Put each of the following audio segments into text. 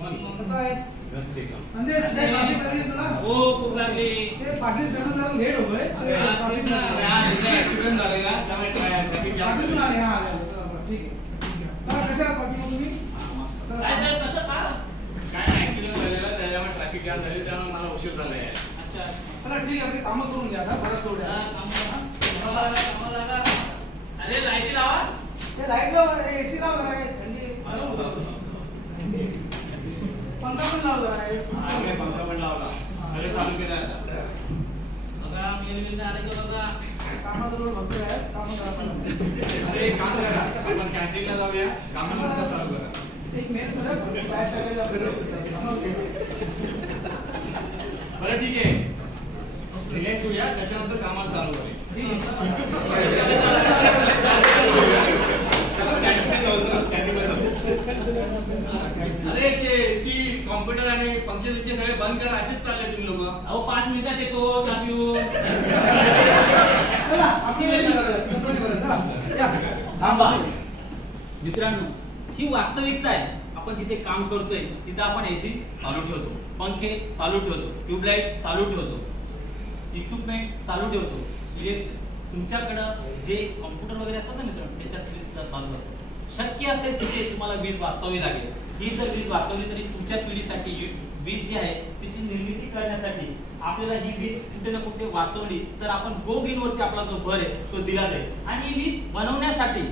कसा आहेस? संदेश काय ट्रॅफिक लागली तुला? हो खूप लागली. ते पाटील सर जरा लेट होतोय. ट्रॅफिक ऍक्सिडेंट झालेला त्यामुळे ट्रॅफिक जाम पाटील आले. हा ठीक आहे. सर कशा आहात पाटील तुम्ही? काय साहेब कसं का? काय ऍक्सिडेंट झालेला त्यामुळे ट्रॅफिक जाम झाली त्यामुळे मला उशीर झालाय. अच्छा चला ठीक आहे आपली कामं करून घ्या आता परत करू द्या. कामाला लागा. अरे लाईट लावा. ते लाईट लाव एसी लाव जरा थंडी पंखा पण लाव जरा आम्ही पंखा पण लावला सगळं चालू केलं आता. बघा मेल आले का बघा. कामाजवळ भरपूर आहे कामं करा. अरे एक काम करा आपण कॅन्टीनला जाऊया कामानंतर चालू करा. एक मेल करा फ्लॅश टाकायला बरं ठीक आहे रिलॅक्स होऊया त्याच्यानंतर कामाला चालू करूया. अरे ते एसी कॉम्प्युटर आणि फंक्शन इतके सगळे बंद करा असेच चालले तुम्ही लोक. अहो 5 मिनिटात येतो चहा पिऊन. चला आपली वेळ करा. थांबा मित्रांनो, ही वास्तविकता आहे. आपण जिथे काम करतोय तिथे आपण एसी चालू ठेवतो, पंखे चालू ठेवतो, ट्यूबलाइट चालू ठेवतो, इक्विपमेंट चालू ठेवतो. तुमच्याकडं जे कॉम्प्युटर वगैरे असतात ना मित्रांनो त्याच्या स्क्रीन सुद्धा चालू असतात. शक्य असेल तिथे तुम्हाला वीज वाचवावी लागेल. ही जर वीज वाचवली तरी तुमच्या पिढीसाठी वीज जी आहे तिची निर्मिती करण्यासाठी आपल्याला ही वीज कुठे ना कुठे वाचवली तर आपण गो ग्रीन वरती आपला जो भर आहे तो दिला जाईल. आणि ही वीज बनवण्यासाठी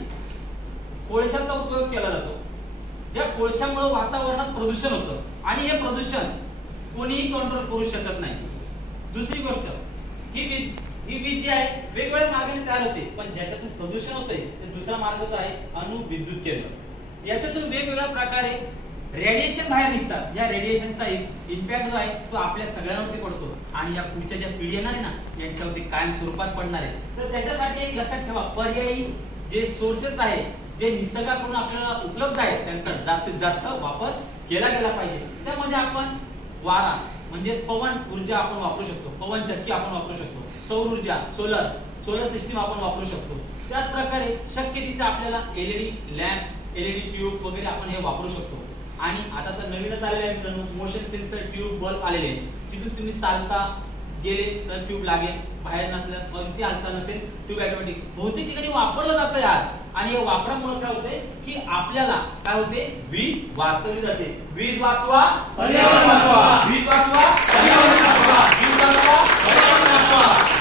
कोळशाचा उपयोग केला जातो. या कोळशामुळे वातावरणात प्रदूषण होतं आणि हे प्रदूषण कोणीही कंट्रोल करू शकत नाही. दुसरी गोष्ट ही वीज जी आहे वेगवेगळ्या मार्गाने तयार होते, पण ज्याच्यातून प्रदूषण होतंय ते दुसरा मार्ग जो आहे अणुविद्युत केंद्र. याच्यातून वेगवेगळ्या प्रकारे रेडिएशन बाहेर निघतात. या रेडिएशनचा एक इम्पॅक्ट जो आहे तो आपल्या सगळ्यांवरती पडतो आणि या पुढच्या ज्या पिढी येणार आहे ना यांच्यावरती कायम स्वरूपात पडणार आहे. तर त्याच्यासाठी एक लक्षात ठेवा, पर्यायी जे सोर्सेस आहे जे निसर्गाकडून आपल्याला उपलब्ध आहेत त्यांचा जास्तीत जास्त वापर केला गेला पाहिजे. त्यामध्ये आपण वारा म्हणजे पवन ऊर्जा आपण वापरू शकतो, पवन चक्की आपण वापरू शकतो, सौर ऊर्जा सोलर सिस्टीम आपण वापरू शकतो. त्याच प्रकारे शक्य तिथे आपल्याला एलईडी लॅम्प, एलईडी ट्यूब वगैरे आपण हे वापरू शकतो. आणि आता तर नवीनच आलेले आहे मित्रांनो मोशन सेन्सर ट्यूब बल्ब आलेले आहेत. तिथून तुम्ही चालता गेले तर ट्यूब लागेल, बाहेर नसल्या कोणती हालचाल नसेल ट्यूब ऑटोमॅटिक बहुतेक ठिकाणी वापरलं जातं आज. आणि या वापरामुळे काय होते की आपल्याला काय होते वीज वाचवली जाते. वीज वाचवा पर्यावरण वाचवा, वीज वाचवा पर्यावरण वाचवा, वीज वाचवा पर्यावरण वाचवा.